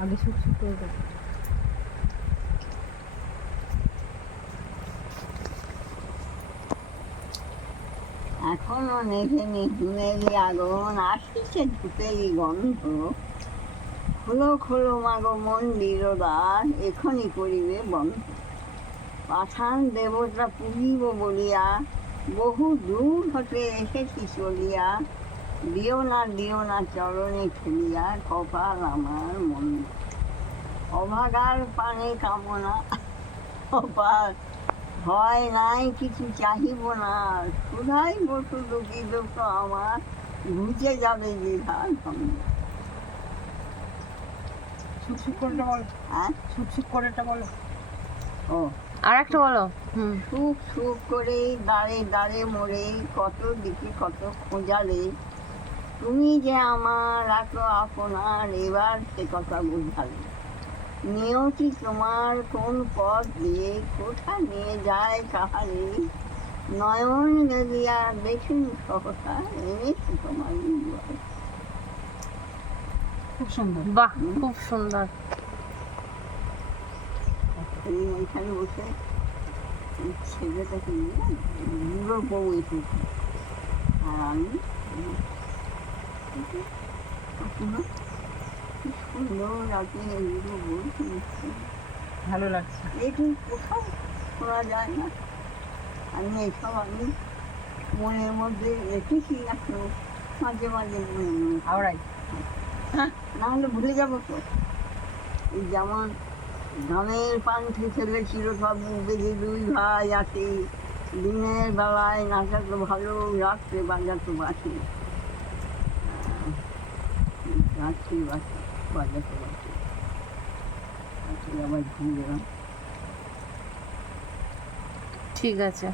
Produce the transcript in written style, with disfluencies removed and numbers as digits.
আগে শুকশুক করে দেবো। এখনো নেভেনি, মেঘে আগুন আসিছে ধূপেরই গন্ধ। খোলো খোলো মাগো মন্দির দ্বার, এখনই করিবে বন্ধ। পাষাণ দেবতা পুজিব বলিয়া বহু দূর হতে এসেছি চলিয়া। দিও না চরণে ঠেলিয়া কপাল আমার মন। অভাগার পানে কামনা অপার, ভয় নাই কিছু চাহিব না। ক্ষুধাই বসু দুঃখী দুঃখ আমার, ঘুচে যাবে বিধান ভঙ্গ। শুকশুক করেটা বলো, হ্যাঁ, শুকশুক করেটা বলো। ও আর একটা বলো। সুখ সুখ করে দাঁড়ে দাঁড়ে মোড়ে, কত দিকে কত খোঁজালে। তুমি যে আমার এত আপনার, এবার সে কথা বুঝালে। নিয়তি তোমার কোন পথ দিয়ে কোথা নিয়ে যায় কাহারে। নয়ন নদিয়া দেখুন সহসা এনেছি তোমার দুয়ারে। খুব সুন্দর। বাহ, খুব সুন্দর। এই এখানে বসে এই ছেলেটাকে নিয়ে বুড়ো বউ এসেছে, আর আমি এখনো কি সুন্দর আছে বুড়ো বউ শুনছি। ভালো লাগছে। এটি কোথাও শোনা যায় না। আমি মনের মধ্যে রেখেছি এখনো, মাঝে মাঝে মনে মনে হাওড়াই। না হলে ভুলে যাবো তো। এই যেমন ধানের পান্থে ছেলেছিল সব বেঁধে দুই ভাই আছে, দিনের বেলায় নাচাতো ভালো, রাত্রে বাজাতো বাঁশি। রাত্রি বাজাতো বাঁশি, আবার ভুলে গেলাম। ঠিক আছে।